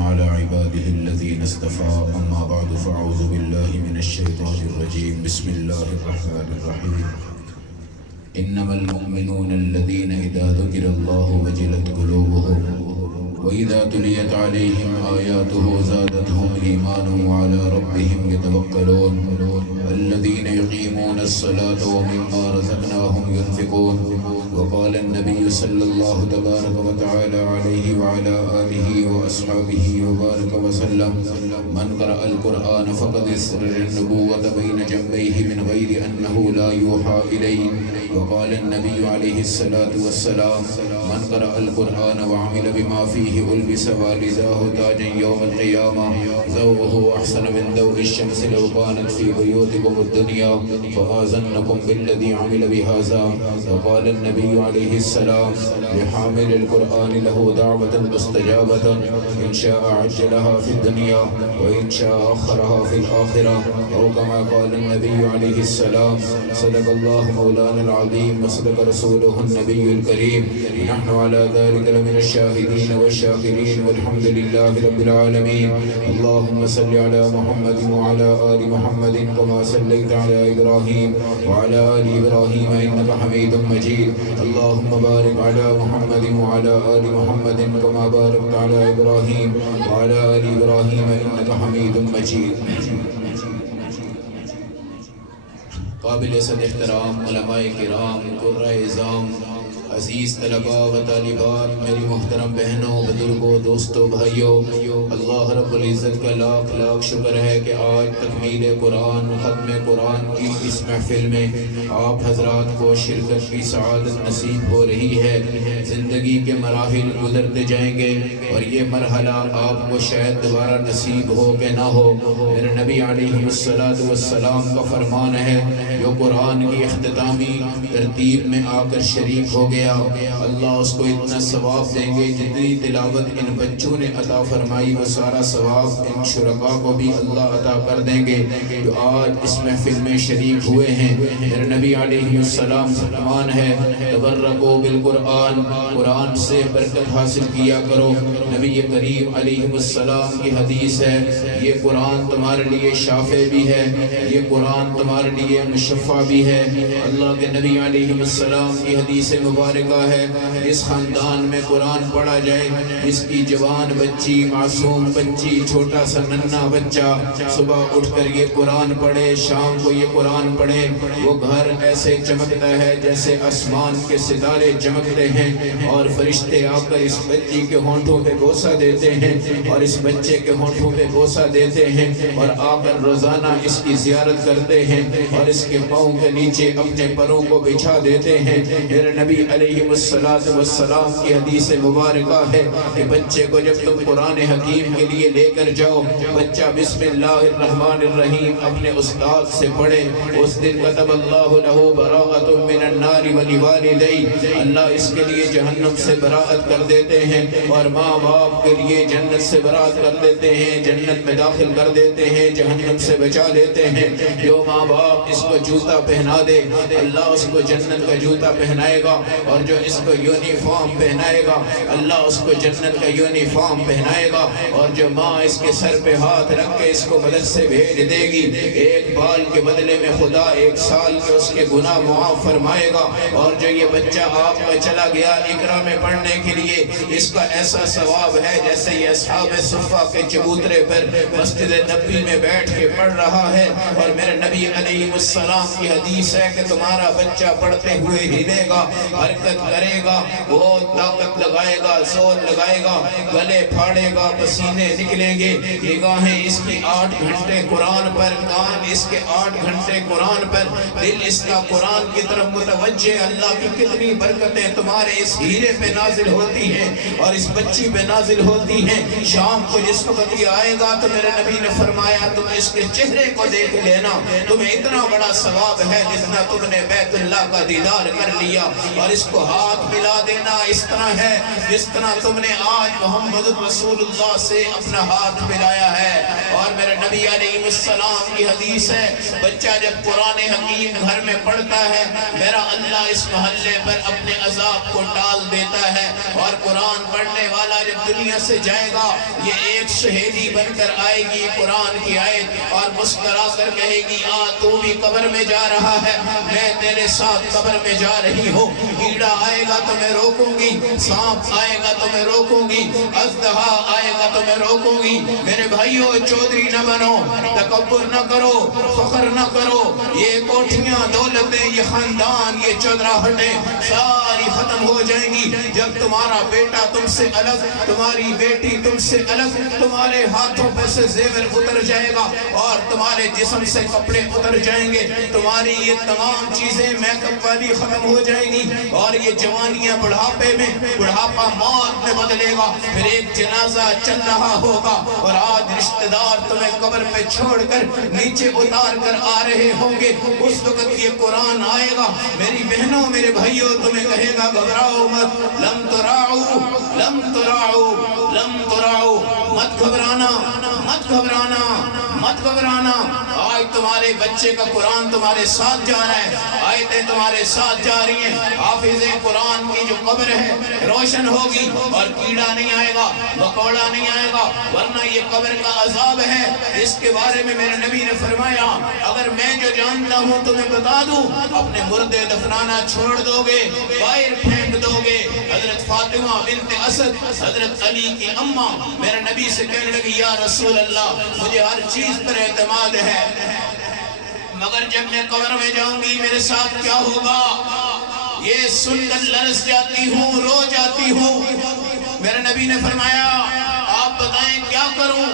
على عباده الذين اصطفى أما بعد فأعوذ بالله من الشيطان الرجيم بسم الله الرحمن الرحيم إنما المؤمنون الذين إذا ذكر الله وجلت قلوبهم وإذا تليت عليهم آياته زادتهم إيمانا وعلى ربهم يتوكلون الذين يقيمون الصلاة ومما رزقناهم ينفقون وقال النبي صلى الله تبارك وتعالى عليه وعلى آله وأصحابه وبارك وسلم من قرأ القرآن فقد استر النبوة بين جنبيه من غير أنه لا يوحى إليه وقال النبي عليه الصلاة والسلام من قرأ القرآن وعمل بما فيه ألبس والداه تاجا يوم القيامة ضوءه أحسن من ضوء الشمس لو كانت في بيوتكم الدنيا فآذنكم بالذي عمل بهذا وقال النبي عليه السلام لحامل القرآن له دعوة مستجابة إن شاء عجلها في الدنيا وإن شاء أخرها في الآخرة أو كما قال النبي عليه السلام صدق الله مولانا العظيم وصدق رسوله النبي الكريم نحن على ذلك لمن الشاهدين والشاكرين والحمد لله رب العالمين اللهم صل على محمد وعلى آل محمد كما صليت على إبراهيم وعلى آل إبراهيم إنك حميد مجيد اللهم بارك على محمد وعلى آل محمد كما باركت على إبراهيم وعلى آل إبراهيم إنك حميد مجيد قابل صد احترام علماء کرام قرۂ اعظام عزیز طلباء و طالبات میری محترم بہنوں بزرگوں دوستوں بھائیوں اللہ رب العزت کا لاکھ لاکھ شکر ہے کہ آج تکمیل قرآن ختم قرآن کی اس محفل میں آپ حضرات کو شرکت کی سعادت نصیب ہو رہی ہے زندگی کے مراحل گزرتے جائیں گے اور یہ مرحلہ آپ کو شاید دوبارہ نصیب ہو کہ نہ ہو میرے نبی علیہ السلام کا فرمان ہے جو قرآن کی اختتامی ترتیب میں آ کر شریک ہو گیا اللہ اس کو اتنا ثواب دیں گے جتنی تلاوت ان بچوں نے عطا فرمائی وہ سارا ثواب ان شرکاء کو بھی اللہ عطا کر دیں گے جو آج اس محفل میں شریک ہوئے ہیں میرے نبی علیہ السلام فرمان ہے تبرکوا بالقرآن قرآن سے برکت حاصل کیا کرو نبی کریم علیہ السلام کی حدیث ہے یہ قرآن تمہارے لیے شافع بھی ہے یہ قرآن تمہارے لیے مشفع بھی ہے اللہ کے نبی علیہ السلام کی حدیث مبارکہ ہے اس خاندان میں قرآن پڑھا جائے اس کی جوان بچی معصوم بچی چھوٹا سا ننھا بچہ صبح اٹھ کر یہ قرآن پڑھے شام کو یہ قرآن پڑھے وہ گھر ایسے چمکتا ہے جیسے آسمان کے ستارے چمکتے ہیں اور فرشتے آ کر اس بچی کے ہونٹوں پہ بوسہ دیتے ہیں اور اس بچے کے ہونٹوں پہ بوسہ دیتے ہیں اور آ کر روزانہ اس کی زیارت کرتے ہیں اور اس کے پاؤں کے نیچے اپنے پروں کو بچھا دیتے ہیں میرے نبی علیہ السلام کی حدیث مبارکہ ہے کہ بچے کو جب تم قرآن حکیم کے لیے لے کر جاؤ بچہ بسم اللہ الرحمن الرحیم اپنے استاد سے پڑھے اس دن کتب اللہ لہ براءۃ من النار ولوالدیہ اللہ اس کے لیے جہنم سے براءت کر دیتے ہیں اور ماں باپ کے لیے جنت سے براءت کر دیتے ہیں جنت میں داخل کر دیتے ہیں جہنم سے بچا لیتے ہیں جو ماں باپ اس کو جوتا پہنا دے اللہ اس کو جنت کا جوتا پہنائے گا اور جو اس کو یونیفارم پہنائے گا اللہ اس کو جنت کا یونیفارم پہنائے گا اور جو ماں اس کے سر پہ ہاتھ رکھ کے اس کو مدرسے بھیج دے گی ایک بال کے بدلے میں خدا 1 سال کے اس کے گناہ معاف فرمائے گا اور جو یہ بچہ آپ کا چلا گیا اقرا میں پڑھنے کے لیے اس کا ایسا ثواب ہے جیسے یہ اصحاب صفہ کے چبوترے پر مسجد نبوی میں بیٹھ کے پڑھ رہا ہے اور میرے نبی علیہ السلام کی حدیث ہے کہ تمہارا بچہ پڑھتے ہوئے ہلے گا حرکت کرے گا بہت طاقت لگائے گا زور لگائے گا گلے پھاڑے گا پسینے نکلیں گے نگاہیں اس کی 8 گھنٹے قرآن پر کان اس کے 8 گھنٹے قرآن پر دل اس کا قرآن کی طرف متوجہ اللہ کی کتنی برکتیں تمہارے اس ہیرے پہ نازل ہوتی ہیں اور اس بچی پہ نازل ہوتی ہیں شام کو جس وقت یہ آئے گا تو میرے نبی نے فرمایا تم اس کے چہرے کو دیکھ لینا تمہیں اتنا بڑا ثواب ہے جتنا تم نے بیت اللہ کا دیدار کر لیا اور اس کو ہاتھ ملا دینا اس طرح ہے جس طرح تم نے آج محمد رسول اللہ سے اپنا ہاتھ ملایا ہے۔ اور میرے نبی علیہ السلام کی حدیث ہے، بچہ جب قرآن حکیم گھر میں پڑھتا ہے میرا اللہ اس محلے پر اپنے عذاب کو ٹال دیتا ہے، اور قرآن پڑھنے والا جب دنیا سے جائے گا یہ ایک شہیدی بن کر آئے گی قرآن کی آیت، اور مسکرا کر کہے گی تو بھی قبر میں جا رہا ہے، میں تیرے ساتھ قبر میں جا رہی ہوں، کیڑا آئے گا تو میں روکوں گی، سانپ آئے گا تو میں روکوں گی، اژدہا آئے گا تو میں روکوں گی۔ میرے بھائیوں چودھری نہ بنو، تکبر نہ کرو، فخر نہ کرو، یہ کوٹھیاں دولتیں یہ خاندان یہ چودراہٹیں ساری ختم ہو جائیں گی جب تمہارا بیٹا تم سے الگ، تمہاری بیٹی تم سے الگ، تمہارے ہاتھوں پہ سے زیور اتر جائے گا اور تمہارے جسم سے کپڑے اتر جائیں گے، تمہاری یہ تمام چیزیں میک اپ والی ختم ہو جائیں گی، اور یہ جوانیاں بڑھاپے میں، بڑھاپا موت میں بدلے گا، پھر ایک جنازہ چل رہا ہوگا، اور آج رشتہ دار تمہیں قبر پہ چھوڑ کر نیچے اتار کر آ رہے ہوں گے، اس وقت یہ قرآن آئے گا میری بہنوں میرے بھائیوں تمہیں کہے گا گھبراؤ مت، لم تراؤ لم تراؤ لم تراؤ، مت گھبرانا مت گھبرانا مت گھبرانا، آج تمہارے بچے کا قرآن تمہارے ساتھ جا رہا ہے، آیتیں تمہارے ساتھ جا رہی ہیں، حافظ قرآن کی جو قبر ہے روشن ہوگی اور کیڑا نہیں آئے گا، مکوڑا نہیں آئے گا، ورنہ یہ قبر کا عذاب ہے اس کے بارے میں میرے نبی نے فرمایا اگر میں جو جانتا ہوں تمہیں بتا دوں اپنے مردے دفنانا چھوڑ دو گے، باہر پھینک دو گے۔ حضرت فاطمہ بنت اسد حضرت علی کی اماں میرے نبی سے کہنے لگی یا رسول اللہ مجھے ہر چیز پر اعتماد ہے مگر جب میں قبر میں جاؤں گی میرے ساتھ کیا ہوگا، یہ سن کر لرز جاتی ہوں، رو جاتی ہوں۔ میرے نبی نے فرمایا آپ بتائیں کیا کروں؟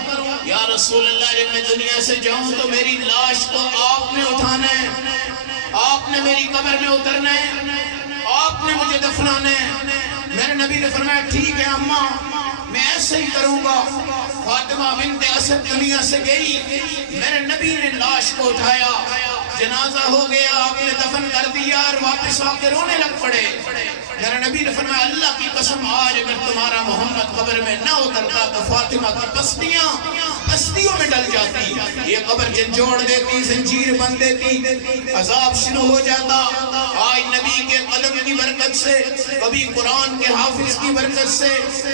یا رسول اللہ جب میں دنیا سے جاؤں تو میری لاش کو آپ نے اٹھانا ہے، آپ نے میری قبر میں اترنا ہے، آپ نے مجھے دفنانا ہے۔ میرے نبی نے فرمایا ٹھیک ہے اماں میں ایسے ہی کروں گا۔ فاطمہ بنت اسد دنیا سے گئی، میرے نبی نے لاش کو اٹھایا، جنازہ ہو گیا، آپ نے دفن کر دیا اور واپس آ کے رونے لگ پڑے۔ میرے نبی نے فرمایا اللہ کی قسم آج اگر تمہارا محمد قبر میں نہ اترتا تو فاطمہ کی پستیوں میں ڈل جاتی، یہ قبر جھنجھوڑ دیتی، زنجیر بند دیتی، عذاب شروع ہو جاتا۔ آج نبی کے قدم کی برکت سے، کبھی قرآن کے حافظ کی برکت سے،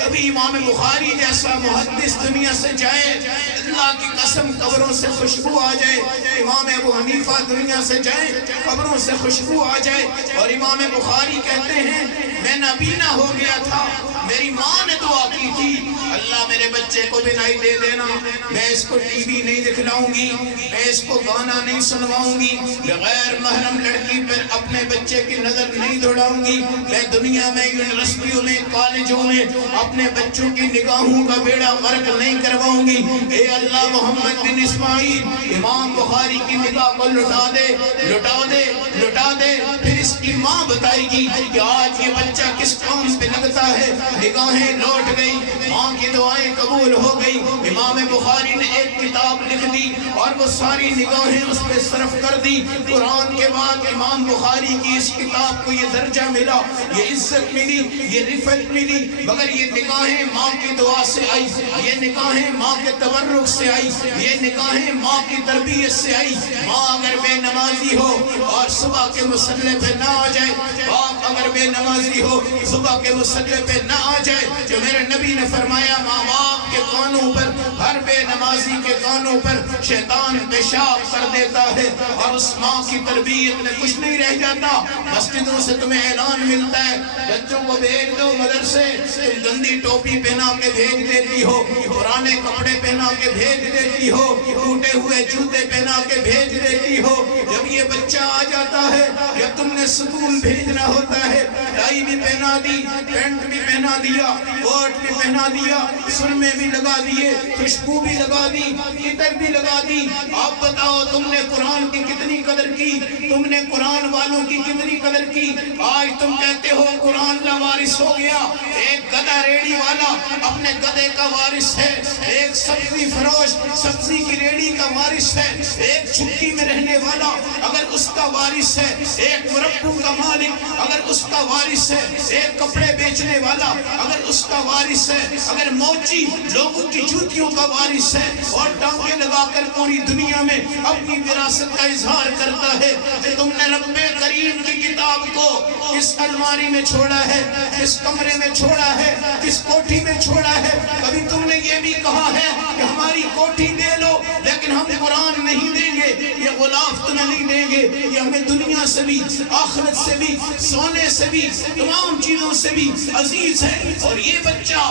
کبھی امام بخاری جیسا محدث دنیا سے جائے، اللہ کی قسم قبروں سے خوشبو آ جائے، امام ابو حنیفہ دنیا سے جائے قبروں سے خوشبو آ جائے، اور امام بخاری کہتے ہیں میں نابینا ہو گیا تھا، میری ماں نے دعا کی تھی اللہ میرے بچے کو بینائی دے دینا، میں اس کو ٹی وی نہیں دکھلاؤں گی، میں اس کو گانا نہیں سنواؤں گی، بغیر محرم لڑکی پر اپنے بچے کی نظر نہیں دوڑاؤں گی، میں دنیا میں یونیورسٹیوں میں کالجوں میں اپنے بچوں کی نگاہوں کا بیڑا غرق نہیں کرواؤں گی۔ اے اللہ محمد بن اسماعیل امام بخاری کی نگاہ کو لٹا دے لٹا دے لٹا دے، پھر اس کی ماں بتائے گی کہ آج یہ بچہ کس کام پہ لگتا ہے، نگاہیں لوٹ گئی، ماں کی دعائیں قبول ہو گئی۔ امام بخاری نے ایک کتاب لکھ دی اور وہ ساری نگاہیں اس پہ صرف کر دی۔ قرآن کے بعد امام بخاری کی اس کتاب کو یہ درجہ ملا، یہ عزت ملی، یہ رفعت ملی، مگر یہ نگاہیں ماں کی دعا سے آئی، یہ نگاہیں ماں کے تبرک سے آئی، یہ نگاہیں ماں کی تربیت سے آئی۔ ماں اگر بے نمازی ہو اور صبح کے مصلی پہ نہ آ جائے، باپ اگر بے نمازی ہو صبح کے مصلی پہ نہ آ جائے، جو میرے نبی نے فرمایا ماں باپ کے کانوں پر، ہر بے نمازی کے کانوں پر شیطان پیشاب کر دیتا ہے، اور اس ماں کی تربیت میں کچھ نہیں رہ جاتا۔ مسجدوں سے تمہیں اعلان ملتا ہے بچوں کو بھیج دو مدرسے، تم گندی ٹوپی پہنا کے بھیج دیتی ہو، پرانے کپڑے پہنا کے بھیج دیتی ہو، ٹوٹے ہوئے جوتے پہنا کے بھیج دیتی ہو۔ جب یہ بچہ آ جاتا ہے یا تم نے سکول بھیجنا ہوتا ہے، ٹائی بھی پہنا دی، پینٹ بھی پہنا دیا، کوٹ بھی پہنا دیا، سرمے بھی لگا دیے، خوشبو بھی لگا دی، عطر بھی لگا دی۔ آپ بتاؤ تم نے قرآن کی کتنی قدر کی، تم نے قرآن والوں کی کتنی قدر کی۔ آج تم کہتے ہو قرآن کا وارث ہو گیا، ایک گدھا ریڑی والا اپنے گدھے کا وارث ہے، ایک ایک سبزی فروش سبزی کی ریڑھی کا وارث ہے، ایک جھگی میں رہنے والا اگر اس کا وارث ہے، ایک مربو کا مالک اگر اس کا وارث ہے، ایک کپڑے بیچنے والا اگر اس کا وارث ہے، اگر موچی لوگوں کی جوتیوں کا وارث ہے اور ٹانکے لگا کر پوری دنیا میں اپنی وراثت کا اظہار کرتا ہے کہ تم نے رب کریم کی کتاب کو کس الماری میں چھوڑا ہے، کس کمرے میں چھوڑا ہے، کس کوٹھی میں چھوڑا ہے؟ کبھی تم نے یہ بھی کہا ہے کہ ہماری کوٹھی دے لو لیکن ہم قرآن نہیں دیں گے، یہ غلاف تمہیں نہیں دیں گے، یہ ہمیں دنیا سے بھی آخرت سے بھی سونے سے بھی تمام چیزوں سے بھی عزیز ہے۔ اور یہ بچہ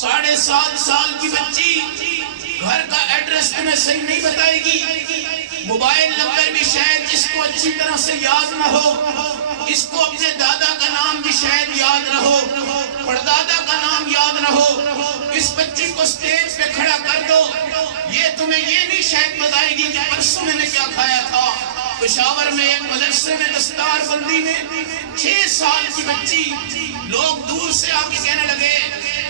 7.5 سال کی بچی گھر کا ایڈریس تمہیں صحیح نہیں بتائے گی، موبائل نمبر بھی شاید اس کو اچھی طرح سے یاد نہ ہو، اس کو اپنے دادا کا نام بھی شاید یاد نہ ہو، پردادا کا نام یاد نہ ہو۔ اس بچی کو سٹیج پہ کھڑا کر دو، یہ تمہیں یہ نہیں شاید بتائے گی کہ پرسوں میں نے کیا کھایا تھا۔ پشاور میں ایک مدرسے میں دستار بندی میں 6 سال کی بچی، لوگ دور سے آ کے کہنے لگے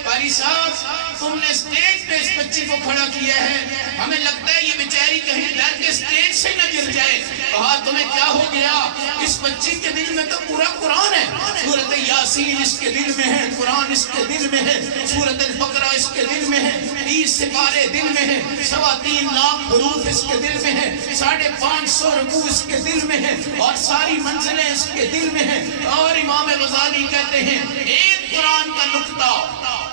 قاری صاحب تم نے سٹیج پہ اس بچی کو کھڑا کیا ہے، ہمیں لگتا ہے یہ بیچاری کہیں ڈر کے سٹیج سے نہ گر جائے۔ کہا تمہیں کیا ہو گیا؟ اس بچی کے دل میں تو پورا قرآن ہے، سورۃ یاسین اس کے دل میں ہے، قرآن اس کے دل میں ہے، سورۃ البقرہ اس کے دل میں ہے، 30 سپارے دل میں ہے، 3.25 لاکھ حروف اس کے دل میں ہے، 550 رکوع اس کے دل میں ہے، اور ساری منزلیں اس کے دل میں ہیں۔ اور امام غزالی کہتے ہیں ایک قرآن کا نقطہ،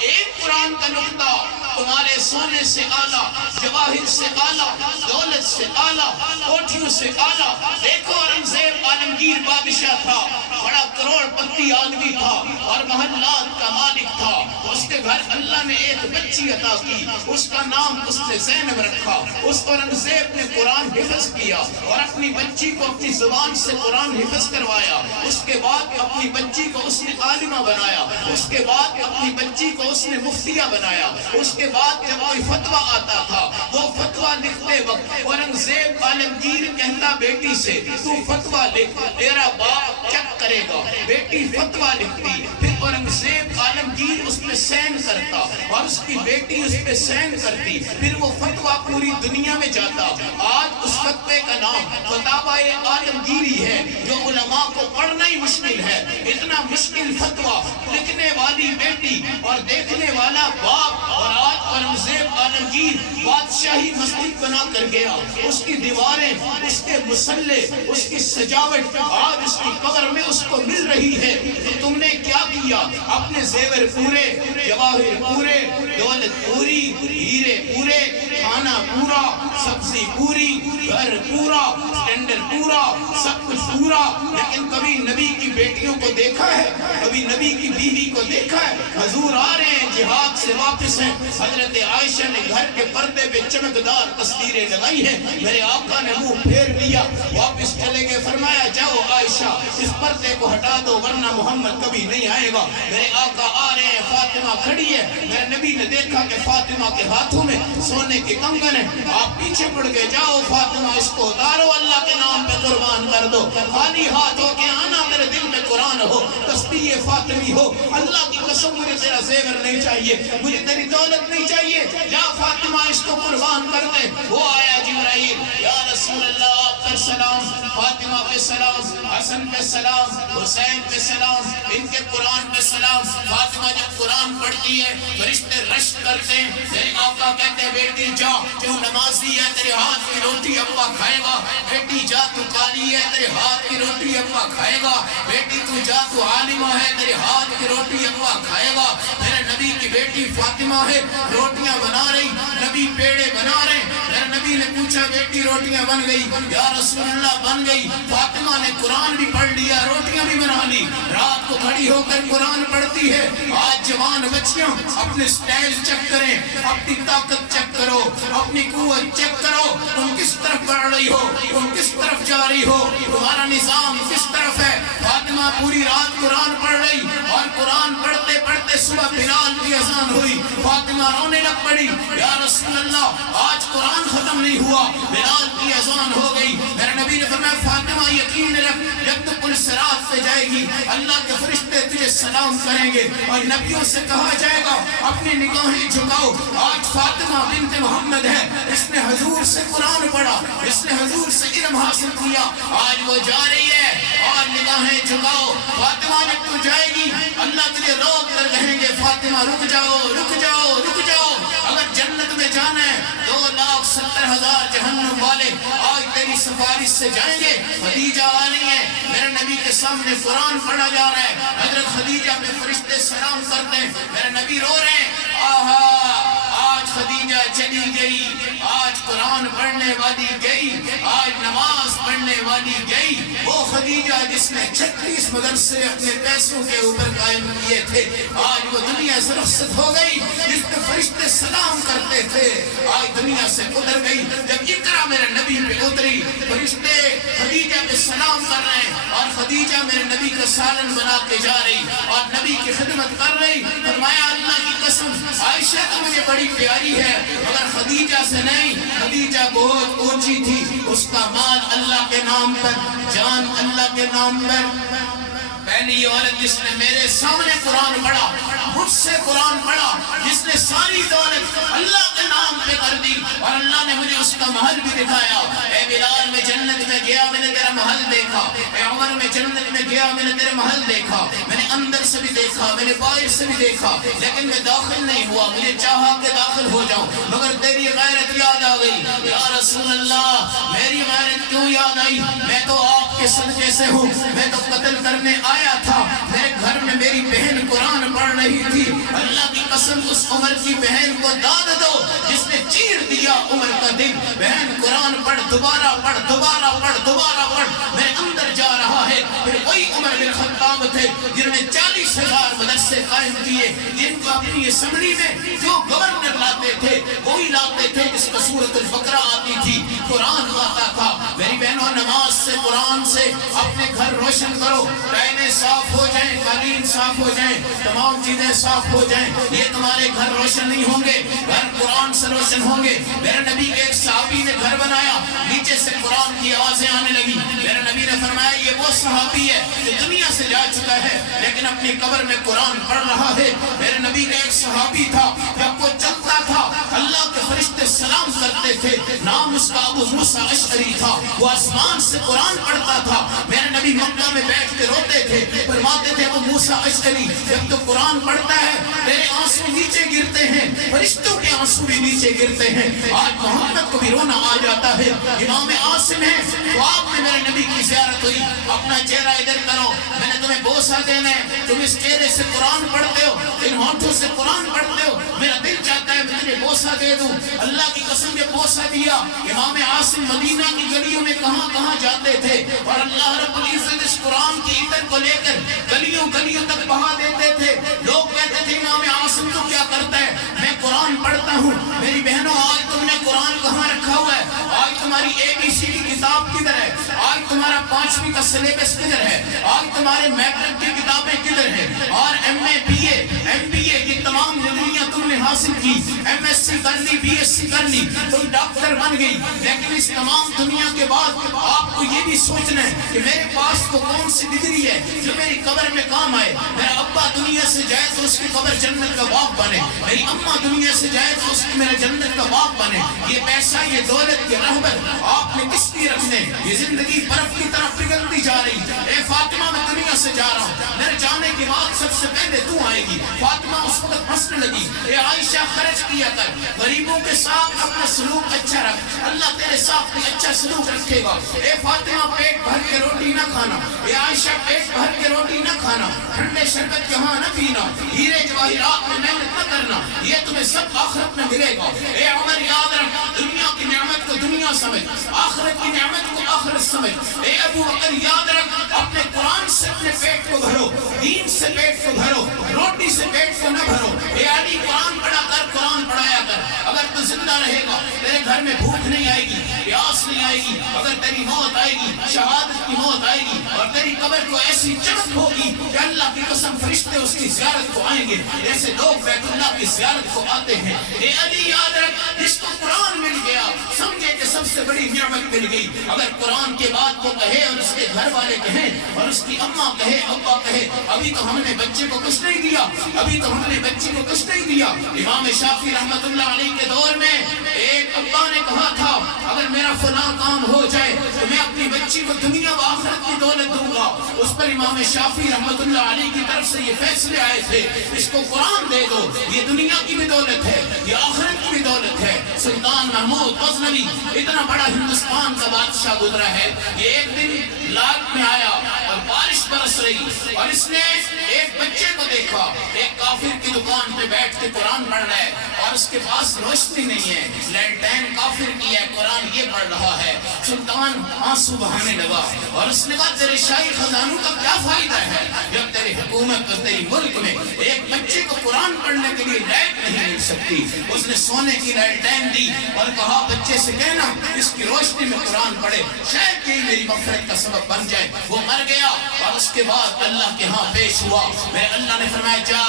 ایک قرآن کا نقطہ تمہارے سونے سے اعلیٰ، جواہر سے اعلیٰ، دولت سے اعلیٰ، کوٹھیوں سے اعلیٰ۔ دیکھو اورنگزیب عالمگیر بادشاہ تھا، بڑا کروڑ پتی آدمی تھا اور محلات کا مالک تھا، اس کے گھر اللہ نے ایک بچی عطا کی، اس کا نام اس نے زینب رکھا۔ اس اورنگزیب نے قرآن حفظ کیا اور اپنی بچی کو اپنی زبان سے قرآن حفظ کروایا، اس کے بعد اپنی بچی کو اس نے عالمہ بنایا، اس کے بعد اپنی بچی کو اس نے مفتیہ بنایا۔ اس کے بعد جب کوئی فتویٰ آتا تھا وہ فتویٰ لکھتے وقت اورنگزیب عالمگیر کہتا بیٹی سے تو فتویٰ لکھ، تیرا باپ چیک کرے گا۔ بیٹی فتویٰ لکھتی، پھر اورنگزیب عالمگیر اس پہ سین کرتا اور اس کی بیٹی اس پہ سین کرتی، پھر وہ فتویٰ پوری دنیا میں جاتا۔ آج اس فتوے کا نام فتاوی عالمگیری ہے، جو علماء کو پڑھنا ہی مشکل ہے۔ اتنا مشکل فتویٰ لکھنے والی بیٹی اور دیکھنے والا باپ، اور آج اورنگزیب عالمگیر بادشاہی مسجد بنا کر گیا، اس کی دیواریں، اس کے مسلح، اس کی سجاوٹ آج اس کی قبر میں اس کو مل رہی ہے۔ تو تم نے کیا کیا؟ اپنے زیور پورے، جواہر پورے، دولت پوری، ہیرے پورے، کھانا پورا، سبزی پوری، گھر پورا، ٹینڈر پورا، سب کچھ پورا، لیکن کبھی نبی کی بیٹیوں کو دیکھا ہے؟ کبھی نبی کی بیوی کو دیکھا ہے؟ حضور آ رہے ہیں، جہاد سے واپس ہیں، حضرت عائشہ نے گھر کے پردے پہ چمکدار تصویریں لگائی ہیں، میرے آقا نے منہ پھیر لیا، واپس چلے گئے، فرمایا جاؤ عائشہ اس پردے کو ہٹا دو ورنہ محمد کبھی نہیں آئے گا۔ میرے آقا آ رہے ہیں، فاطمہ کھڑی ہے، میرے نبی نے دیکھا کہ فاطمہ کے ہاتھوں میں سونے کے کنگن ہیں، آپ پیچھے پڑ گئے، جاؤ فاطمہ اس کو اتارو، اللہ کے نام پہ قربان کر دو، خالی ہاتھ ہو کے آنا، میرے دل میں قرآن ہو، تسبیح فاطمی ہو، اللہ کی قسم مجھے تیرا زیور نہیں چاہیے، مجھے تیری دولت نہیں چاہیے، جا فاطمہ اس کو قربان کر دے۔ وہ آیا جبرائیل، یا رسول اللہ آپ پر سلام، فاطمہ پہ سلام، حسن پہ سلام، حسین پہ سلام، ان کے قرآن پہ سلام۔ فاطمہ جب قرآن پڑھتی ہے فرشتے رشک کرتے ہیں، میرے آقا کہتے ہیں بیٹی جا، کیوں نمازی ہے، تیرے ہاتھ کی روٹی ابا کھائے گا، بیٹی جا تو قاری ہے، تیرے ہاتھ کی روٹی ابا کھائے گا، بیٹی تو جا تو عالمہ ہے، تیرے ہاتھ کی روٹی ابا کھائے گا۔ میرے نبی کی بیٹی فاطمہ ہے، روٹیاں بنا رہی، نبی پیڑے بنا رہے، میرے نبی نے پوچھا بیٹی روٹیاں بن گئی؟ یا رسول اللہ بن گئی۔ فاطمہ نے قرآن بھی پڑھ لیا، روٹیاں بھی بنا لی، رات کو کھڑی ہو کر قرآن پڑھتی ہے۔ آج جوان بچیاں اپنے سٹائل چیک کریں، اپنی طاقت چیک کرو، اپنی قوت چیک کرو، تم کس طرف بڑھ رہی ہو، تم کس طرف جا رہی ہو، تمہارا نظام کس طرف ہے۔ فاطمہ پوری رات قرآن پڑھ رہی اور قرآن پڑھتے پڑھتے صبح بلال کی اذان ہوئی، فاطمہ رونے لگ پڑی، یا رسول اللہ آج قرآن ختم نہیں ہوا، بلال کی اذان ہو گئی۔ میرے نبی نے فرمایا فاطمہ یقین رکھ، جب تو پل صراط پہ جائے گی اللہ کے فرشتے تجھے سلام کریں گے اور نبیوں سے کہا جائے گا اپنی نگاہیں جھکاؤ۔ آج فاطمہ بنت محمد ہے، اس نے حضور سے قرآن پڑھا، اس نے حضور سے علم حاصل کیا، آج وہ جا رہی ہے اور نگاہیں جھکاؤ، فاطمہ جب تو جائے گی اللہ تجھے روک کر کہیں گے فاطمہ رک جاؤ رک جاؤ رک جاؤ، اگر جنت میں جانا ہے 2,70,000 جہنم والے آج تیری سفارش سے جائیں گے، خدیجہ آ رہی ہے، میرے نبی کے سامنے قرآن پڑھا جا رہا ہے، حضرت خدیجہ پہ فرشتے سلام کرتے ہیں، میرے نبی رو رہے ہیں، آہا آج خدیجہ چلی گئی، آج قرآن پڑھنے والی گئی، آج نماز پڑھنے والی گئی، وہ خدیجہ جس نے 36 مدرسے اپنے پیسوں کے اوپر قائم کیے تھے، آج وہ دنیا سے رخصت ہو گئی، جس پہ فرشتے سلام کرتے تھے آج دنیا سے اتر گئی۔ جب اقرا میرے نبی پہ اتری، فرشتے خدیجہ پہ سلام کر رہے ہیں اور خدیجہ میرے نبی کا سالن بنا کے جا رہی اور نبی کی خدمت کر رہی، فرمایا اللہ کی قسم عائشہ تو مجھے بڑی پیاری ہے مگر خدیجہ سے نہیں، خدیجہ بہت اونچی تھی، اس کا مال اللہ کے نام پر، جان اللہ کے نام پر۔ پہلی عورت جس نے میرے سامنے قرآن پڑھا، مجھ سے قرآن پڑھا، جس نے ساری دولت اللہ کے نام پہ کر دی اور اللہ نے مجھے اس کا محل بھی دکھایا۔ اے بلال میں جنت میں گیا میں نے تیرا محل دیکھا، اے عمر میں جنت میں گیا میں نے تیرا محل دیکھا، میں نے اندر سے بھی دیکھا میں نے باہر سے بھی دیکھا، لیکن میں داخل نہیں ہوا، مجھے چاہا کہ داخل ہو جاؤں مگر تیری غیرت یاد آ گئی۔ یا رسول اللہ میری غیرت کیوں یاد آئی؟ میں تو آپ کے صدقے سے ہوں، میں تو قتل کرنے آیا تھا، میرے گھر میں میری بہن قرآن پڑھ رہی تھی، اللہ کی قسم اس عمر کی بہن کو داد دو جس نے چیر دیا عمر کا دل، بہن قرآن پڑھ دوبارہ پڑھ دوبارہ پڑھ دوبارہ پڑھ، میرے اندر جا رہا ہے۔ پھر وہی عمر بن خطاب تھے جنہوں نے 40,000 مدرسے قائم کیے، جن کو اپنی اسمبلی میں جو گورنر لاتے تھے وہی لاتے تھے جس کو سورۃ البقرہ آتی تھی، قرآن آتا تھا۔ میری بہنوں نماز سے قرآن سے اپنے گھر روشن کرو، ٹائلیں صاف ہو جائیں، قالین صاف ہو جائیں، تمام چیزیں صاف ہو جائیں، یہ تمہارے گھر روشن نہیں ہوں گے، گھر قرآن سے روشن ہوں گے۔ میرے نبی کے ایک صحابی نے گھر بنایا، نیچے سے قرآن کی آوازیں آنے لگی، میرے نبی نے فرمایا یہ وہ صحابی ہے جو دنیا سے جا چکا ہے لیکن اپنی قبر میں قرآن پڑھ رہا ہے۔ میرے نبی کا ایک صحابی تھا، جب وہ چلتا تھا اللہ کے فرشتے سلام کرتے تھے، نام اس کا ابو موسیٰ اشعری تھا، وہ آسمان سے قرآن پڑھتا تھا۔ میرے نبی مکہ میں بیٹھ کے روتے تھے، فرماتے تھے ابو موسیٰ اشعری جب تو قرآن پڑھتا ہے تیرے آنسو نیچے گرتے ہیں، فرشتوں کے آنسو بھی نیچے گرتے ہیں۔ آج محمد کو بھی رونا آ جاتا ہے، امام عاصم ہے تو آپ نے میرے نبی کی زیارت ہوئی، اپنا چہرہ ادھر کرو، میں نے تمہیں بوسہ دینا ہے، تم اس چہرے سے قرآن پڑھتے ہو، ان ہونٹوں سے قرآن پڑھتے ہو، میرا دل چاہتا ہے میں تمہیں بوسہ دے دوں۔ اللہ کی قسم جب بوسہ دیا، امام عاصم مدینہ کی گلیوں میں کہاں کہاں جاتے تھے اور اللہ رب العزت اس قرآن کی عطر کو لے کر گلیوں گلیوں تک بہا دیتے تھے۔ لوگ کہتے تھے امام عاصم تو کیا کرتا ہے؟ میں قرآن پڑھتا ہوں۔ میری بہنوں آج تم نے قرآن کہاں رکھا ہوا ہے؟ آج تمہاری ABC کی کتاب کدھر ہے؟ آج تمہارا 5ویں کا سلیبس کدھر ہے؟ آج تمہارے میٹرک کی کتابیں کدھر ہیں؟ اور MA BA MBA یہ تمام ڈگریاں تم نے حاصل کی، MSc کر لی، BSc کر لی، تم ڈاکٹر بن گئی، لیکن اس تمام دنیا کے بعد آپ کو یہ بھی سوچنا ہے کہ میرے پاس تو کون سی ڈگری ہے جو میری قبر میں کام آئے۔ میرا ابا دنیا سے جائے تو اس کی قبر جنت کا باغ بنے، میری اماں دنیا سے جائے تو اس کی میرے جنت کا باغ بنے۔ یہ پیسہ یہ دولت یہ رغبت آپ نے کس لیے رکھنے؟ یہ زندگی برف کی طرف پگھلتی جا رہی۔ اے فاطمہ میں دنیا سے جا رہا ہوں، میرے جانے کے بعد سب سے پہلے تو آئے گی۔ فاطمہ اس وقت ہنسنے لگی، اے عائشہ خرچ کیا کر، غریبوں کے ساتھ اپنا سلوک اچھا رکھ، اللہ تیرے ساتھ بھی اچھا سلوک رکھے گا۔ اے فاطمہ پیٹ بھر کے روٹی نہ کھانا، اے عائشہ پیٹ بھر کے روٹی نہ کھانا، ٹھنڈے شربت جہاں نہ پینا، ہیرے جواہرات میں محنت نہ کرنا، یہ تمہیں سب آخرت میں ملے گا۔ اے عمر یاد رکھ، دنیا کی نعمت کو دنیا سمجھ، آخرت کی نعمت کو آخرت سمجھ۔ اے ابو بکر یاد رکھ، اپنے قرآن سے اپنے پیٹ کو بھرو، دین سے پیٹ کو بھرو، روٹی سے پیٹ کو نہ بھرو۔ اے علی قرآن پڑھا کر، قرآن پڑھایا کر، اگر تو زندہ رہے گا تیرے گھر میں بھوک نہیں آئے گی، پیاس نہیں آئے گی، اگر تیری موت آئے گی، شہادت کی موت آئے گی اور تیری قبر کو ایسی چمک ہوگی کہ اللہ کی قسم فرشتے اس کی زیارت کو آئیں گے، ایسے لوگ بیت اللہ کی زیارت کو آتے ہیں۔ اے علی یاد رکھ، جس کو قرآن مل گیا سمجھے کہ سب سے بڑی نعمت مل گئی. اگر قرآن کے بات کو کہے اور اس کے گھر والے کہیں اور اس کی اماں کہے ابا کہے ابھی تو ہم نے بچے کو کچھ نہیں دیا, ابھی تو ہم نے بچے کو کچھ نہیں دیا. امام شافعی رحمت اللہ علیہ کے دور میں ایک ابا نے کہا تھا اگر میرا فلاں کام ہو جائے تو میں اپنی بچی کو دنیا و آخرت کی دولت دوں گا. اس پر امام شافعی رحمت اللہ علیہ کی طرف سے یہ فیصلے آئے تھے اس کو قرآن دے دو, یہ دنیا کی بھی دولت ہے, یہ آخرت کی بھی دولت ہے. سلطان محمود غزنوی اتنا بڑا ہندوستان کا بادشاہ گزرا ہے, یہ ایک دن لاٹ میں آیا اور بارش برس رہی اور اس نے ایک بچے کو دیکھا ایک کافر کی دکان پہ بیٹھ کے قرآن پڑھ رہا ہے اور اس کے پاس روشنی نہیں ہے, لینٹین کافر کی ہے, قرآن یہ پڑھ رہا ہے. سلطان آنسو بہانے لگا اور اس نے کہا تیرے شاہی خزانوں کا کیا فائدہ ہے جب تیری حکومت اور تیری ملک میں ایک بچے کو قرآن پڑھنے کے لیے لائٹ نہیں مل سکتی. اس نے سونے کی لائٹین دی اور کہا بچے سے کہنا اس کی روشنی میں قرآن پڑھے, شاید کہ میری مغفرت کا سبب بن جائے. وہ مر گیا اور اس کے بعد اللہ کے ہاں پیش ہوا. میرے اللہ نے فرمایا جا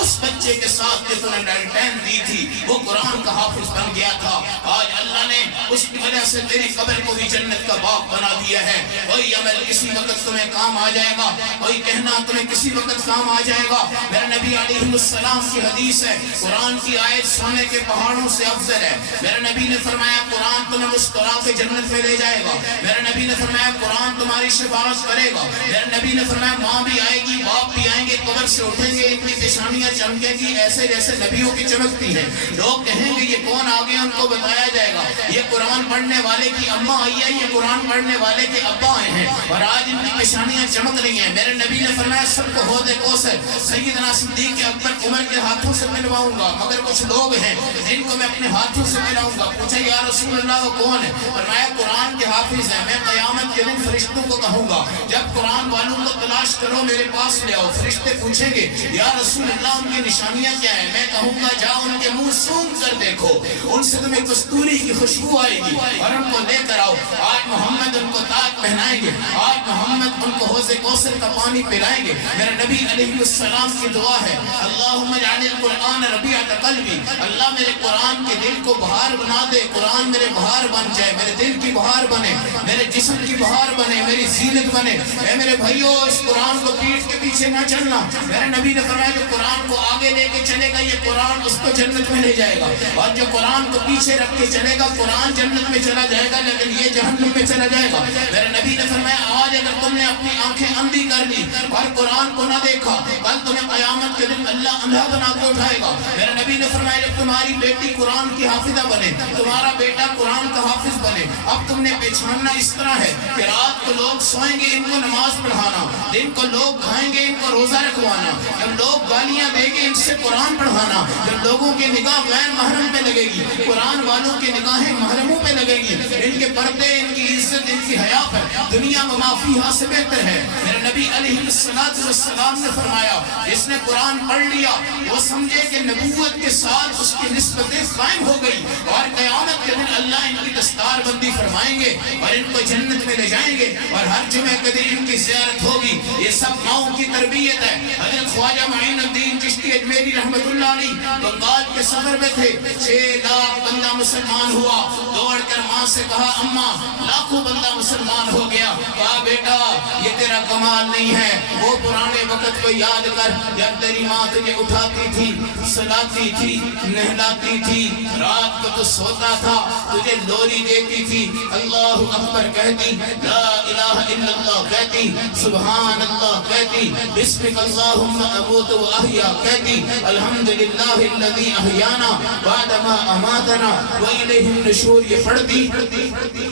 اس بچے کے ساتھ کہ تو نے لائٹین دی تھی وہ قرآن کا حافظ بن گیا تھا, آج اللہ نے اس کی وجہ سے تیری قبر کو بھی جنت کا باغ بنا دیا ہے. کوئی عمل کسی وقت تمہیں کام آ جائے گا, کوئی کہنا تمہیں کسی وقت کام آ جائے گا. میرے نبی علیہ السلام کی حدیث ہے قرآن کی آیت سونے کے پہاڑوں سے افضل ہے. میرے نبی نے فرمایا قرآن تمہیں مسکرا کے جنت میں لے جائے گا. میرے نبی نے فرمایا قرآن تمہاری شفاعت کرے گا. میرے نبی نے فرمایا ماں بھی آئے گی, باپ بھی آئیں گے, قبر سے اٹھیں گے, ان کی پیشانیاں چمکیں گی ایسے جیسے نبیوں کی چمکتی ہیں. لوگ کہیں گے یہ کون آگے, ان کو بتایا جائے گا یہ قرآن پڑھنے والے کی اماں آئی ہے, یہ قرآن پڑھنے والے کے ابا آئے ہیں اور آج ان کی پیشانیاں چمک رہی ہیں. میرے نبی نے فرمایا سب کو حوض کوثر سیدنا صدیق اکبر عمر کے ہاتھوں سے ملواؤں گا, مگر کچھ لوگ ہیں جن کو میں اپنے ہاتھوں سے ملاؤں گا. پوچھا یا رسول اللہ وہ کون ہے؟ فرمایا قرآن کے حافظ ہیں. میں قیامت کے دن فرشتوں کو کہوں گا جب قرآن والوں کو تلاش کرو میرے پاس لے آؤ. فرشتے پوچھیں گے یا رسول اللہ ان کی نشانیاں کیا ہیں؟ میں کہوں گا جاؤ ان کے منہ سونگھ کر دیکھو, ان سے تمہیں کستوری کی خوشبو آئے گی اور ان کو لے کر آؤ. آج محمد ان کو تاج پہنائیں گے, آج محمد ان کو حوض کوثر کا پانی پلائیں گے. میرے نبی علیہ السلام کی دعا ہے اللہم اجعل القرآن ربیع قلبی, اللہ میرے قرآن کے دل کو بہار بنا دے, قرآن میرے بہار بن جائے, میرے دل کی بہار بنے, میرے جسم کی بہار بنے, میری زینت بنے. اے میرے بھائیو اس قرآن کو پیٹ کے پیچھے نہ چلنا. میرے نبی نے فرمایا جو قرآن کو آگے لے کے چلے گا یہ قرآن اس کو جنت میں لے جائے گا, اور جو قرآن کو پیچھے رکھ کے چلے گا قرآن جنت میں چلا جائے گا لیکن یہ جہنم میں چلا جائے گا. میرے نبی نے فرمایا آج اگر تم نے اپنی آنکھیں اندھی کر لی اور قرآن کو نہ دیکھا کل تمہیں قیامت کے دن اللہ اندھا بنا کے اٹھائے گا. میرے نبی نے فرمایا جب تمہاری بیٹی قرآن کی حافظہ بنے, تمہارا بیٹا قرآن کا حافظ بنے, اب تم نے پہچاننا اس طرح ہے کہ رات کو لوگ سوئیں گے ان کو نماز پڑھانا, دن کو لوگ کھائیں گے ان کو روزہ رکھوانا, جب لوگ گالیاں دیں گے ان سے قرآن پڑھانا, جب لوگوں کی نگاہ غیر محرم پہ لگے گی قرآن والوں کی نگاہیں محرموں پہ لگے گی, ان کے پردے, ان کی عزت, ان کی حیا پر دنیا و ما فیہا سے بہتر ہے. میرے نبی علیہ السلام نے فرمایا جس نے قرآن پڑھ لیا وہ سمجھے کہ نبوت کے ساتھ اس کی نسبتیں قائم ہو گئی اور قیامت کے دن اللہ ان کی دستار بندی فرمائیں گے اور ان کو جنت میں لے جائیں گے اور ہر جمعہ کے دن ان کی زیارت ہوگی. یہ سب ماؤں کی تربیت ہے. حضرت خواجہ معین الدین چشتی اجمیری رحمت اللہ علیہ بنگال کے سفر میں تھے, 6 لاکھ بندہ مسلمان ہوا, دوڑ کر ماں سے کہا اماں لاکھوں بندہ مسلمان ہو گیا. کہا بیٹا یہ تیرا کمال نہیں ہے, وہ پرانے وقت کو یاد کر جب تیری ماں تجھے اٹھاتی تھی, سلاتی تھی, نہلاتی تھی, رات کو تو سوتا تھا, تجھے لوری دیتی تھی, اللہ اکبر کہتی, لا الہ الا اللہ کہتی, سبحان اللہ کہتی, بسمک اللہم اموت و احیا کہتی, الحمدللہ الذی احیانا بعد ما اماتنا و الیہ النشور. یہ پڑھتی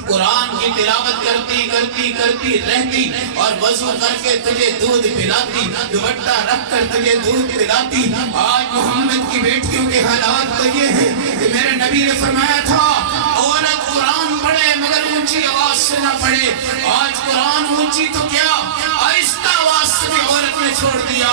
قرآن کی تلاوت کرتی رہتی اور وضو کر کے تجھے دودھ پلاتی, دوپٹہ رکھ کر تجھے دودھ پلاتی. آج محمد کی بیٹیوں کے حالات تو یہ ہیں کہ میرے نبی نے فرمایا تھا عورت قرآن پڑھے مگر اونچی آواز سے نہ پڑھے. آج قرآن اونچی تو کیا آہستہ آواز سے بھی عورت نے چھوڑ دیا.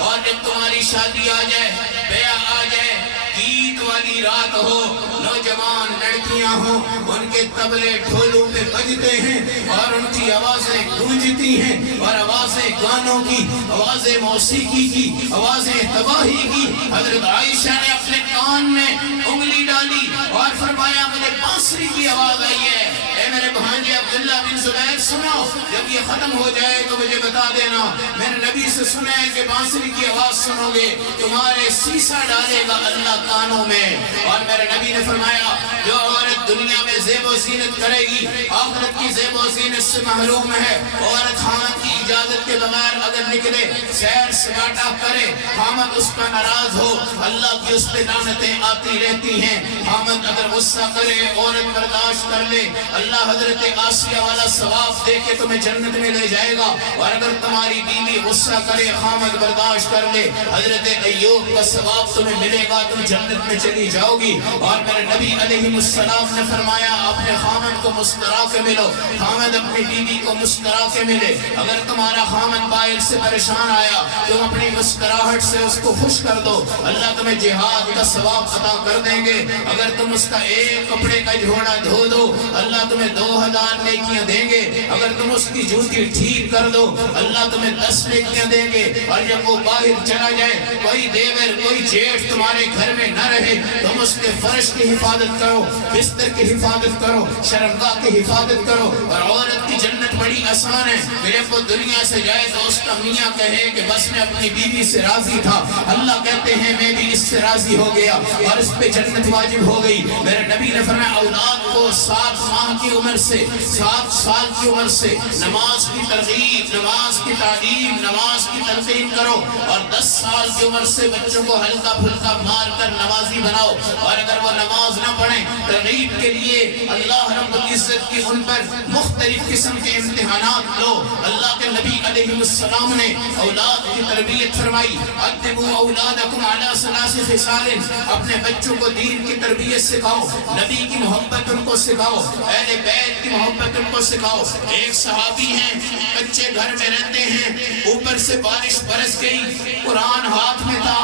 اور جب تمہاری شادی آ جائے, بیاہ آ جائے, عید والی رات ہو, نوجوان لڑکیاں ہوں, ان کے طبلے ڈھولوں پہ بجتے ہیں اور ان کی آوازیں گونجتی ہیں اور آوازیں گانوں کی, آوازیں موسیقی کی, آوازیں تباہی کی. حضرت عائشہ نے اپنے کان میں انگلی ڈالی اور فرمایا مجھے 5 بانسری کی آواز آئی ہے، اے میرے بھانجے عبداللہ بن زبیر سنو، جب یہ ختم ہو جائے تو مجھے بتا دینا۔ میرے نبی سے سنا ہے کہ بانسری کی آواز سنو گے تمہارے سیسا ڈالے گا اللہ کانوں میں۔ اور میرے نبی نے فرمایا جو عورت دنیا میں زیب و زینت کرے گی آخرت کی زیب و زینت سے محروم ہے۔ عورت خامد کی اجازت کے بغیر اگر نکلے سیر سپاٹا کرے، خامد اس کا ناراض ہو، اللہ کی اس پہ لعنتیں آتی رہتی ہیں۔ خامد اگر غصہ کرے عورت برداشت کر لے، اللہ حضرت آسیہ والا ثواب دے کے تمہیں جنت میں لے جائے گا۔ اور اگر تمہاری بیوی غصہ کرے خامد برداشت کر لے، حضرت ایوب کا ثواب تمہیں ملے گا، تم جنت میں چلی جاؤ گی۔ اور میرے نبی علیہ السلام نے فرمایا اپنے خامد کو مسکرا کے ملو، خامد اپنی بیوی کو مسکرا کے ملے۔ اگر تمہارا خامد باہر سے پریشان آیا تم اپنی مسکراہٹ سے اس کو خوش کر دو، اللہ تمہیں جہاد کا ثواب عطا کر دیں گے۔ اگر تم اس کا ایک کپڑے کا جھوڑا دھو دو اللہ تمہیں 2000 نیکیاں دیں گے۔ اگر تم اس کی جوتی ٹھیک کر دو اللہ تمہیں 10 نیکیاں دیں گے۔ اور جب وہ باہر چلا جائے کوئی دیور کوئی جیٹھ تمہارے گھر میں نہ رہے، تم اس کے فرش کی حفاظت کرو، بستر کی حفاظت کرو، شرمگاہ کی حفاظت کرو۔ اور عورت کی جنت بڑی آسان ہے، جب وہ دنیا سے جائے تو اس کا میاں کہے کہ بس میں اپنی بیوی سے راضی تھا، اللہ کہتے ہیں میں بھی اس سے راضی ہو گیا اور اس پہ جنت واجب ہو گئی۔ میرے نبی نے فرمایا اولاد کو 7 ماہ کی عمر سے 7 سال کی عمر سے نماز کی ترغیب، نماز کی تعلیم، نماز کی تلقین کرو، اور 10 سال کی عمر سے بچوں کو ہلکا پھلکا مار کر نمازی بناؤ۔ اور اگر وہ نماز نہ پڑھیں ترغیب کے لیے اللہ رب العزت کی ان پر مختلف قسم کے امتحانات لو۔ اللہ کے نبی علیہ السلام نے اولاد کی تربیت فرمائی، ادبوا اولادکم علی 3 خصال، اپنے بچوں کو دین کی تربیت سکھاؤ، نبی کی محبت ان کو سکھاؤ، اہل بیت کی محبت ان کو سکھاؤ۔ ایک صحابی ہیں بچے گھر میں رہتے ہیں، اوپر سے بارش برس گئی، قرآن ہاتھ میں تھا،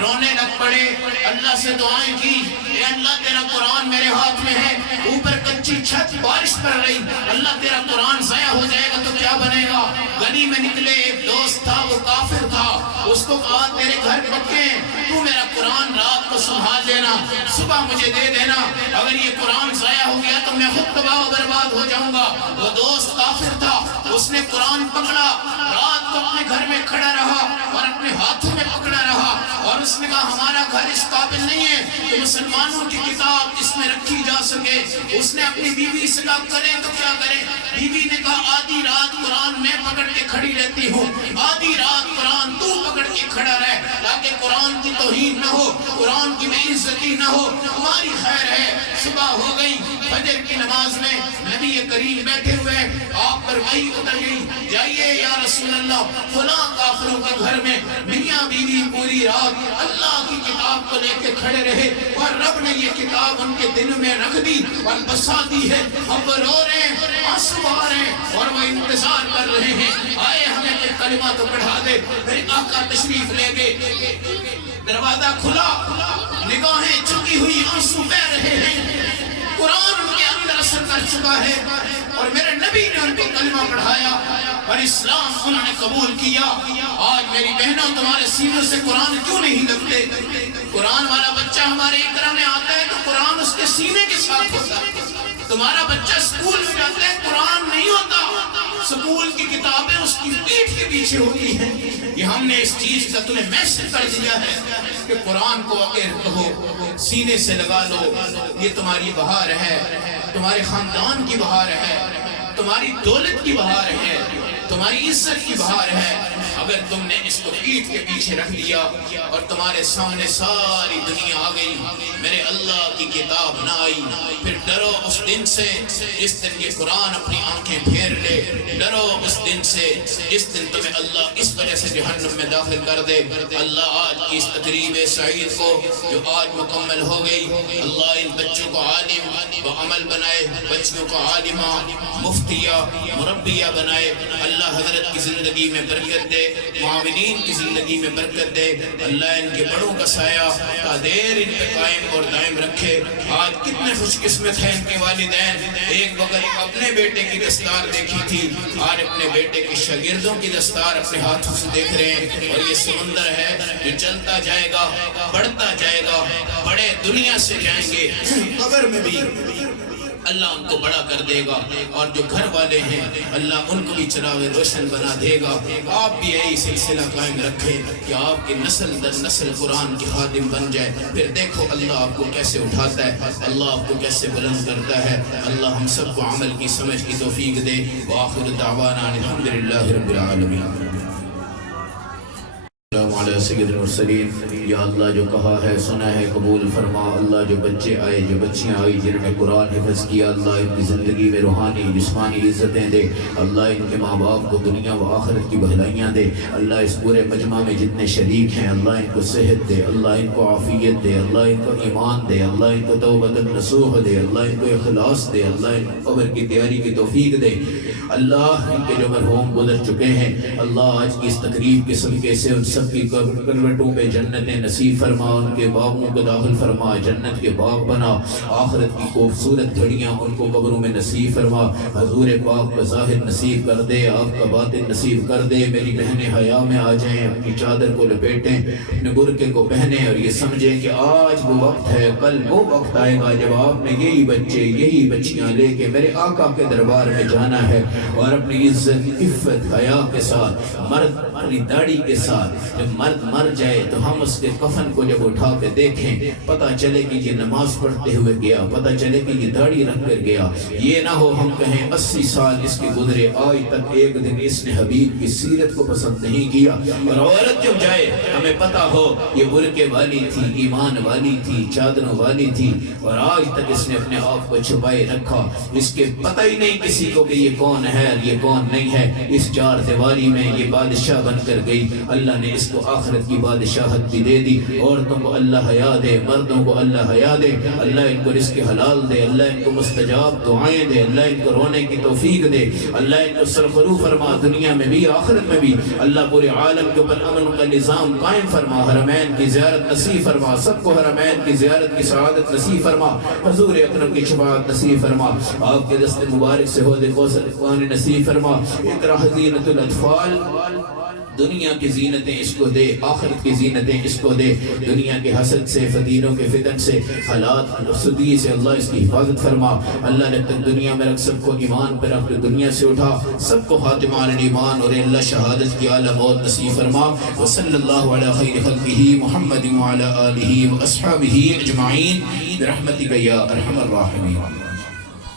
رونے لگ پڑے، اللہ سے دعائیں کی، اے اللہ تیرا قرآن میرے ہاتھ میں ہے، اوپر کچی چھت بارش پڑ رہی، اللہ تیرا قرآن ضائع ہو جائے گا تو کیا بنے گا؟ گلی میں نکلے، ایک دوست تھا وہ کافر تھا، اس کو کہا تیرے گھر پکے ہیں، تو میرا قرآن رات کو سنبھال لینا، صبح مجھے دے دینا، اگر یہ قرآن ضائع ہو گیا تو میں خود تباہ و برباد ہو جاؤں گا۔ وہ دوست کافر تھا، اس نے قرآن پکڑا، رات کو اپنے گھر میں کھڑا رہا اور اپنے ہاتھوں میں پکڑا رہا، اور اس نے کہا ہمارا گھر اس قابل نہیں ہے کہ مسلمانوں کی کتاب اس میں رکھی جا سکے۔ اس نے اپنی بیوی سے کہا کریں تو کیا کریں؟ بیوی نے کہا آدھی رات قرآن میں پکڑ کے کھڑی رہتی ہوں، آدھی رات قرآن تو پکڑ کے کھڑا رہے تاکہ قرآن کی توہین نہ ہو، قرآن کی بے عزتی نہ ہو، ہماری خیر ہے۔ صبح ہو گئی، فجر کی نماز میں نبی کریم بیٹھے ہوئے، آپ پر وحی اتر گئی، جائیے یا رسول اللہ فلاں کافروں کے گھر میں میاں بیوی پوری رات اللہ کی کتاب کو لے کے کھڑے رہے اور رب نے یہ کتاب ان کے دل میں رکھ دی اور بسا دی ہے، اب وہ رو رہے ہیں، آنسو آ رہے ہیں اور وہ انتظار کر رہے ہیں آئے ہمیں کوئی کلمہ تو پڑھا دے۔ میرے آقا تشریف لے گئے، دروازہ کھلا، نگاہیں چکی ہوئی، آنسو بہ رہے ہیں، قرآن ان کے اندر اثر کر چکا ہے، اور میرے نبی نے ان کو کلمہ پڑھایا اور اسلام انہوں نے قبول کیا۔ آج میری بہنوں تمہارے سینوں سے قرآن کیوں نہیں لگتے؟ قرآن والا بچہ ہمارے اقرا میں آتا ہے تو قرآن اس کے سینے کے ساتھ ہوتا ہے، تمہارا بچہ سکول میں جاتا ہے قرآن نہیں ہوتا، سکول کی کتابیں اس کی پیٹھ کے پیچھے ہوتی ہیں۔ یہ ہم نے اس چیز کا تمہیں میسج کر دیا ہے کہ قرآن کو اگر کہو سینے سے لگا لو، یہ تمہاری بہار ہے، تمہارے خاندان کی بہار ہے، تمہاری دولت کی بہار ہے، تمہاری عزت کی بہار ہے۔ اگر تم نے اس کو پیٹھ کے پیچھے رکھ دیا اور تمہارے سامنے ساری دنیا آ گئی، میرے اللہ کی کتاب نہ آئی، پھر ڈرو اس دن سے جس دن یہ قرآن اپنی آنکھیں پھیر لے، ڈرو اس دن سے جس دن تمہیں اللہ اس وجہ سے جہنم میں داخل کر دے۔ اللہ آج کی اس تقریب سعید کو جو آج مکمل ہو گئی، اللہ ان بچوں کو عالم و عمل بنائے، بچوں کو عالمہ مفتیہ مربیہ بنائے، اللہ حضرت کی زندگی میں برکت دے، معاونین کی زندگی میں برکت دے، اللہ ان کے بڑوں کا سایہ تا دیر ان پہ قائم اور دائم رکھے۔ آج کتنے خوش قسمت ہیں ان کے والدین، ایک وقت اپنے بیٹے کی دستار دیکھی تھی، آج اپنے بیٹے کے شاگردوں کی دستار اپنے ہاتھوں سے دیکھ رہے ہیں، اور یہ سمندر ہے جو چلتا جائے گا، بڑھتا جائے گا، بڑے دنیا سے جائیں گے، قبر میں بھی اللہ ان کو بڑا کر دے گا، اور جو گھر والے ہیں اللہ ان کو بھی چراغ روشن بنا دے گا۔ آپ بھی یہی سلسلہ قائم رکھیں کہ آپ کی نسل در نسل قرآن کی خادم بن جائے، پھر دیکھو اللہ آپ کو کیسے اٹھاتا ہے، اللہ آپ کو کیسے بلند کرتا ہے۔ اللہ ہم سب کو عمل کی سمجھ کی توفیق دے۔ وآخر دعوانا الحمدللہ رب العالمین۔ السلام علیہ سید المرسلین۔ یا اللہ جو کہا ہے سنا ہے قبول فرما۔ اللہ جو بچے آئے جو بچیاں آئی جن نے قرآن حفظ کیا، اللہ ان کی زندگی میں روحانی جسمانی عزتیں دے۔ اللہ ان کے ماں باپ کو دنیا و آخرت کی بھلائیاں دے۔ اللہ اس پورے مجمع میں جتنے شریک ہیں اللہ ان کو صحت دے، اللہ ان کو عافیت دے، اللہ ان کو ایمان دے، اللہ ان کو توبۃ نصوح دے، اللہ ان کو اخلاص دے، اللہ ان کو قبر کی تیاری کی توفیق دے۔ اللہ ان کے جو مرحوم گزر چکے ہیں اللہ آج کی اس تقریب کے صدقے سے ان سب کی کروٹوں پہ جنتیں نصیب فرما، ان کے باغوں کو داخل فرما، جنت کے باغ بنا، آخرت کی خوبصورت گھڑیاں ان کو قبروں میں نصیب فرما۔ حضور پاک کا ظاہر نصیب کر دے، آپ کا باطن نصیب کر دے۔ میری بہنیں حیا میں آ جائیں، اپنی چادر کو لپیٹیں، اپنے برقعے کو پہنیں اور یہ سمجھیں کہ آج وہ وقت ہے، کل وہ وقت آئے گا جب آپ نے یہی بچے یہی بچیاں لے کے میرے آقا کے دربار میں جانا ہے، اور اپنی عزت عفت حیا کے ساتھ، مرد اپنی داڑھی کے ساتھ۔ جب مرد مر جائے تو ہم اس کے کفن کو جب اٹھا کے دیکھیں، پتہ چلے کہ یہ نماز پڑھتے ہوئے گیا، پتہ چلے کہ یہ داڑھی رکھ کر گیا۔ یہ نہ ہو ہم کہیں 80 سال اس کے گزرے، آج تک ایک دن اس نے حبیب کی سیرت کو پسند نہیں کیا۔ اور عورت جب جائے ہمیں پتہ ہو یہ برقعے والی تھی، ایمان والی تھی، چادروں والی تھی، اور آج تک اس نے اپنے آپ کو چھپائے رکھا۔ اس کے پتہ ہی نہیں کسی کو کہ یہ کون ہے اور یہ کون نہیں ہے۔ اس چار دیواری میں یہ بادشاہ بن کر گئی، اللہ نے اس کو آخرت کی بادشاہت بھی دے دی۔ عورتوں کو اللہ حیا دے، مردوں کو اللہ حیا دے، اللہ ان کو رزق حلال دے، اللہ ان کو مستجاب دعائیں دے، اللہ ان کو رونے کی توفیق دے، اللہ ان کو سرخرو فرما، دنیا میں بھی آخرت میں بھی۔ اللہ پورے عالم کے اوپر امن کا نظام قائم فرما، حرمین کی زیارت نصیب فرما، سب کو حرمین کی زیارت کی سعادت نصیب فرما، حضور اکرم کی شفاعت نصیب فرما، آپ کے دست مبارک سے حوض کوثر پانی نصیب فرما۔ اقرا حزینۃ الاطفال، دنیا کی زینتیں اس کو دے، آخرت کی زینتیں اس کو دے، دنیا کے حسد سے، فقیروں کے فتن سے، حالات سدی سے اللہ اس کی حفاظت فرما۔ اللہ جب تک دنیا میں رکھ سب کو ایمان پر رکھ، دنیا سے اٹھا سب کو خاتمہ علی ایمان اور اللہ شہادت کی اعلی موت نصیب فرما۔ وصلی اللہ علی خیر خلقہ محمد وعلی آلہ واصحابہ اجمعین برحمتک یا ارحم الراحمین۔